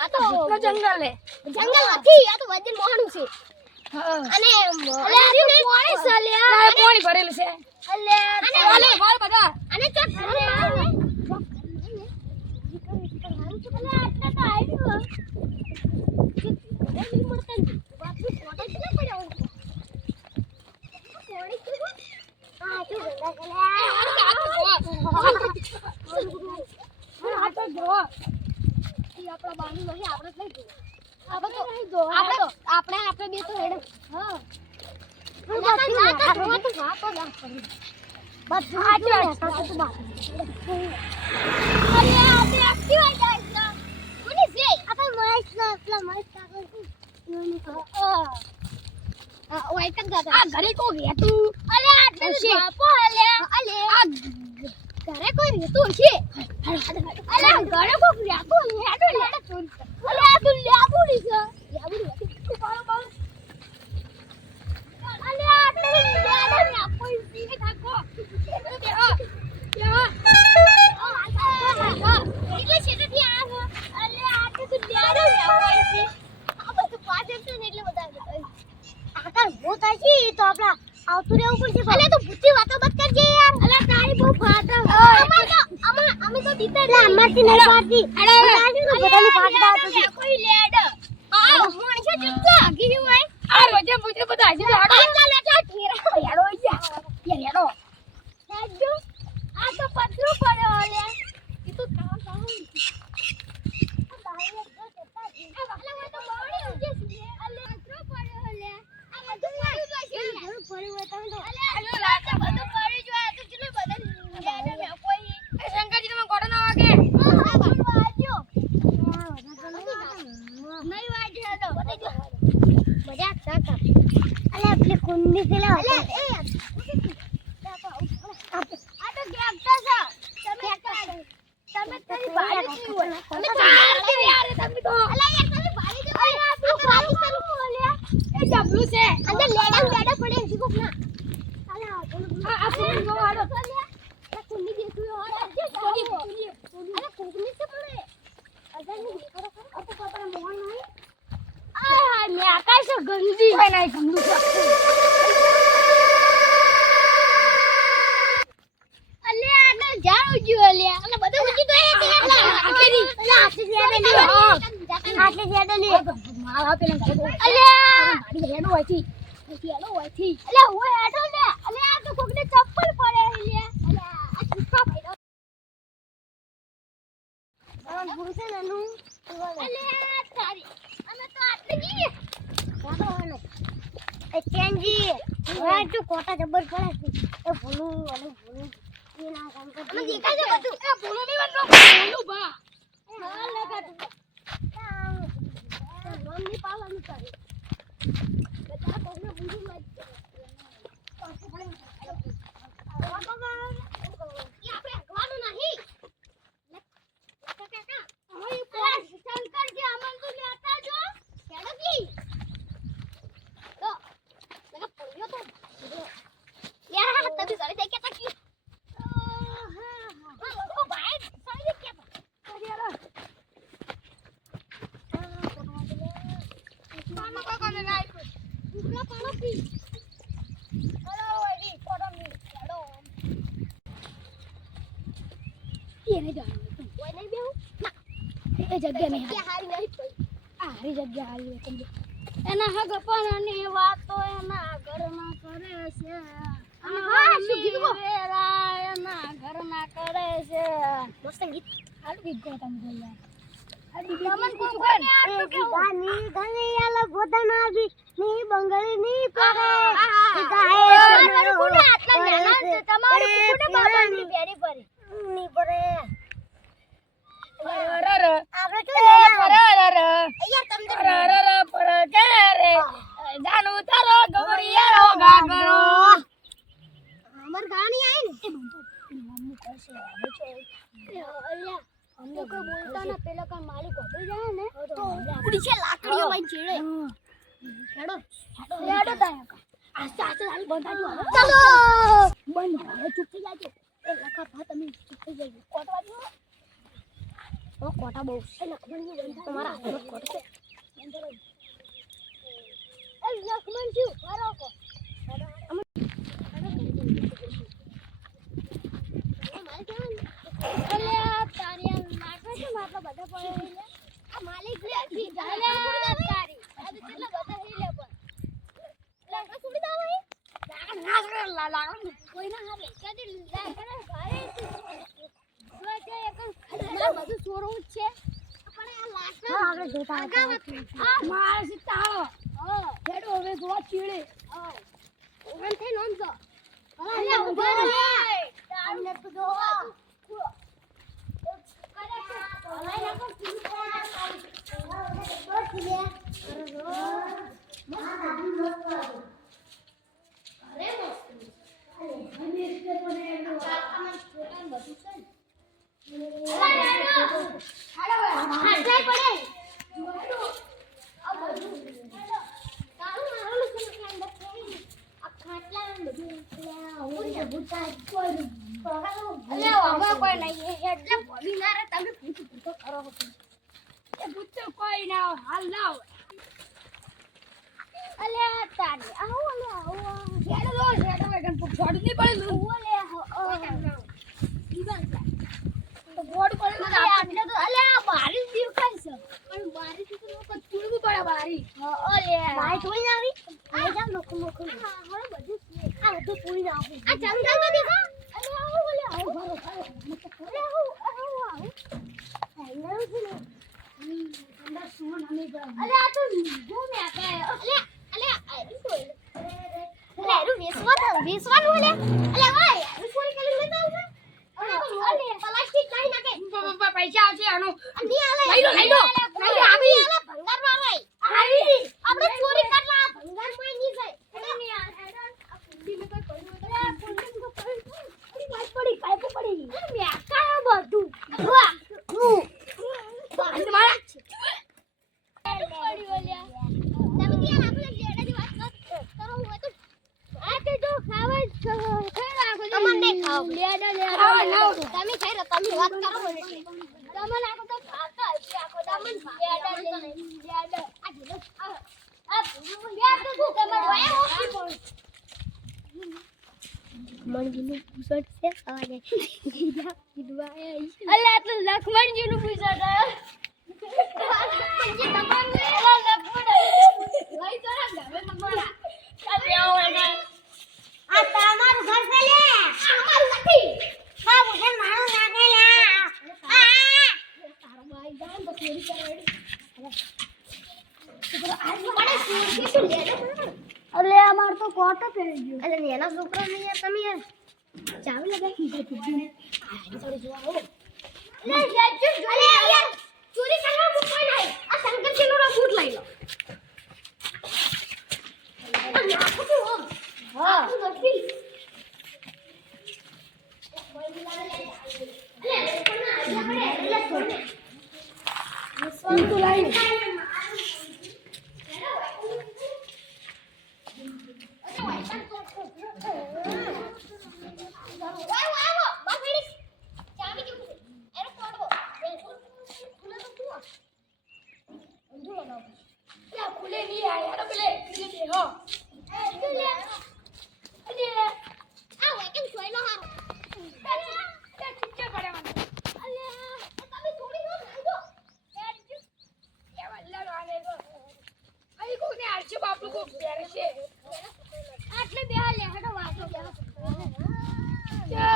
આ તો જંગલ હે જંગલ નથી આ તો વજન મોહણું છે અને પાણી સાલ્યા પાણી ભરેલું છે અને વાળ બધા અને ચક અલે આટલા તો આવ્યું એ મળતા બાપુ ફોટો કેટલા પડ્યો પાણી કેવું આ તો ગંદા આ તો જો આપણા બાનું નહીં આપણે જ લઈ આપણે બે તો હેડ હા ઘરે કોઈ રહેતું ઘરે કોઈ રહેતું હશે ઘરે કોઈ રહેતું આવતું રહેવું પડશે અલે તો ભૂતી વાતો મત કરજે યાર અલે તારી બહુ ફાટા અમે તો દીતા લે અમારથી નહીં પાડતી અરે બધાની ફાટા આવતી કોઈ લેડ આ મોણસે જુત્તા ગીયું હોય આ રોજે મુજે બધા હજી હાડો ચાલે ચા ઠેરા યાડો યાડો સાજો આ તો પતરું પડ્યો લે ઈ તો કામ કામ કુંડી થી લાવ અલે એ આ તો ગેપતા છે તમે તારી બાળી કી હોય અમે ચાર યાર તમે તો અલે યાર તમે બાળી દે અરે આ પાકિસ્તાન બોલ્યા એ જબલું છે અંદર લેડા પડે છે કોક ના અલે આ ફોન જો હાડો આ કુંડી દેખું હાડો અરે કુંડી से પડે અજર ની કરો આ તો પતરા મોહન નહીં આ મે આકાશ ગંદી હોય નહીં ગંદુ છે જાવ જો લે અને બધું ઉજી તો એ આટલી જેડો લે મારા પેલા અલે મારી હેડો હોયથી અલે હોય હેડો લે અલે આ તો કોકને ચપ્પલ પડે લે અલે આ સુખા ભાઈડો ભૂસે નનું અલે તારી અમે તો આટલી ગઈ કાતો હનો એ ચેન્જી આ તો કોટા જબર પડે એ ભૂલું અને ભૂલું અમે દેખાય છે બધું એ ભૂલો ની વાત ભૂલું બા હા લગા તું નામ ની પાવાનું કરે બધા કોને ભૂલું લાગ પાછો ભાઈ બાબા ઈ આપણે હગવાનું નહીં કાકા હવે કોણ શંકર જે અમન તો લેતા જો કેડો કી તો લગા પડ્યો તો યાર તબી ઘરે જઈ કે તકી એના હગ પણ વાતો એના ઘરમાં કરે છે એના ઘરમાં કરે છે મસ્ત ગીત હાલું ગીત ગાતા તમે યાર આ દીકરામન પૂછું કે ગાની ગની આલો ગોદના બી ની બંગળી ની પડે ગાય તમારું કોને આટલા નાના છે તમારું કોને બાબાની બેરી પડે ની પડે અરર આપણે તો અરર અહીંયા તમને અરર પર કે રે જાનુ તારો ગોરિયારો ગાગરો અમર ગાણી આઈ ને મમ્મી કરશે અલ્યા અમને કોઈ બોલતા ના પેલા કા માલિક હોતો જાય ને તો ઉડી છે લાકડીઓ માં ચીડે હેડો હેડો તાયા આસ્તે આસ્તે હાલ બંધાજો ચલો બંધ હવે ચૂપ થઈ જાજો એ લખા ભા તમે ચૂપ થઈ જાજો કોટવા દો ઓ કોટા બહુ છે તમારા હાથમાં કોટ છે એ લખમણ શું કરો કો અલે તારિયા નાખે છે મારા બધા પડે આ માલિક લે ઠી જાય તારી આ તો કેટલા બધા હી લે પણ લાગા સુડી દાવ હે લાગા કોઈ ના હાલે કદી લાગા ભારે જોજે એક ના બધું સોરું છે પણ આ લાગા હા આપણે જોતા હતા માર સીતાળો ખેડો હવે જોવા ચીડે ઓગન થઈ નોન જો અલે ઉભા રે તમને તો જોવા કોઈ ના હાલ ના અલે તારી આવો લે આવો જેડો લો જેડો એકન છોડ ની પડે ઓ લે ઈવન તો બોડ પડે તો આપણે તો અલે આ બારી દીવ કાઈ છે પણ બારી થી તો લોકો ચૂડવું પડે બારી ઓલે બારી થોડી ના આવી આ જા લોકો લોકો હા હવે બધું આ બધું પૂરી ના આપું આ જંગલ તો દેખો અલે આવો ઓલે આવો અલે આવો હેલો છે અંદર સુન અમે અલે આ તો જો મે આ અલે અરે વિશ્વાનું અલે ભાઈ વિશ્વાન કે લેતા આવશે અલે પ્લાસ્ટિક લઈ નાખે પૈસા આવશે આનો ની આલે લઈ લો આવી આલે ભંગાર માં આવી આપણે ચોરી કરવા ભંગાર માં ની જાય અલે ની આ કુંડી મે કોઈ પડ્યું અરે કુંડી મે કોઈ પડી પાઇપ પડી અરે મે આકા બધું વાહ બાંધ મારા પડી ઓલ્યા તમે ક્યાં આપણે લેડાની વાત કરો હોય તો આ કે જો ખાવા ખાઈ રાખો તમને ખાવ લેડા તમે ખાઈ રહો તમે વાત કરો એટલે તમને આખો તો ખાતા હશે આખો તમને લેડા લેડા આ જો આ યાર તો તું તમાર વાય ઓછી પણ મણજીનું પૂછટ છે સવારે કીધવા અલ્લા તો લખમણજીનું પૂછટ આયો પંજી તમારું એલા લખમણ લઈ તો ના હવે તમારા ચાલે આવો એને આ તમારું ઘર છે લે અમારું નથી બા મુજે મારું લાગે લે તારો ભાઈ જાન તો ચોરી કરેડી તો આજ પડે ચોરી શું લેડે અલે અમાર તો કોટ પહેરી ગયો અલે નેના છોકરા ને યાર તમે યાર ચાવી લગાઈ દીધા તુજી આ થોડી જોવા આવો લે જાજુ અલે યાર ચોરી કરવા કોઈ નહીં આ શંકરજીનો બૂટ લઈ લો નાખો તો હા તું નથી કોઈ બિલાડે લે પણ ના પડે એટલે છોડ તું તો લઈ આટલે બે લે હડો વાતો જય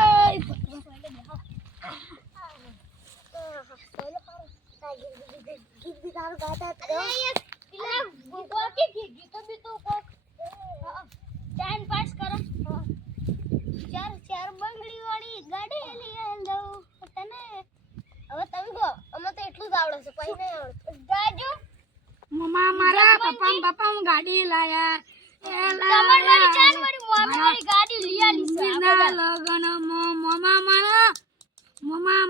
ટાઈમ પાસ કરો ચાર બંગડી વાળી ગાડી લઈ આલો તને હવે તમે કહો અમે તો એટલું જ આવડે છે પછી નહીં આવડતું ગાજો મમ્મા મારા પપ્પા ગાડી લાયા તમારી ચાર મારી ગાડી લઈ આલી છે ના લગન મમ્મા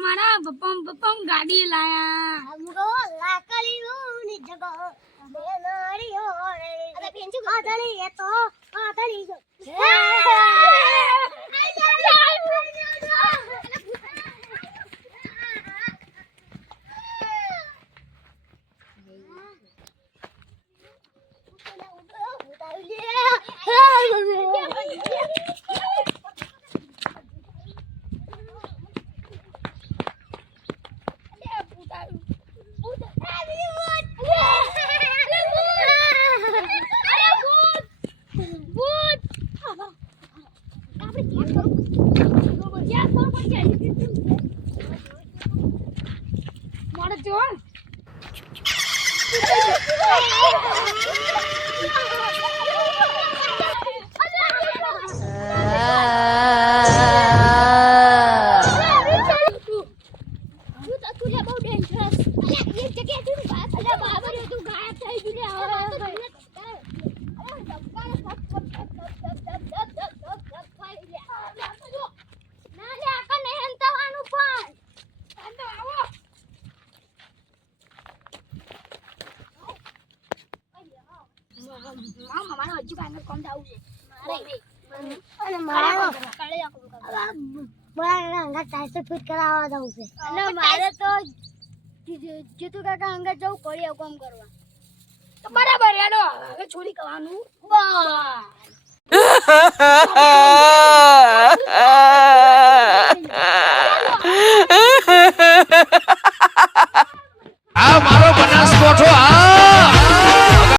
મારા પપ્પા ગાડી લાયા हमको लाकली नी जगह बेनारी हो रे अरे पेंचू आदली ये तो आदली जो પડે છે હો મારો હજુ કાંઈ કોમ થાવું છે અને મારો મારા અંગા ટાઈસ ફિટ કરાવવા દઉં છે અને મારે તો જીતુ કાકા અંગા જવું પડે કોમ કરવા તો બરાબર હેડો હવે છોડી કરવાનું બસ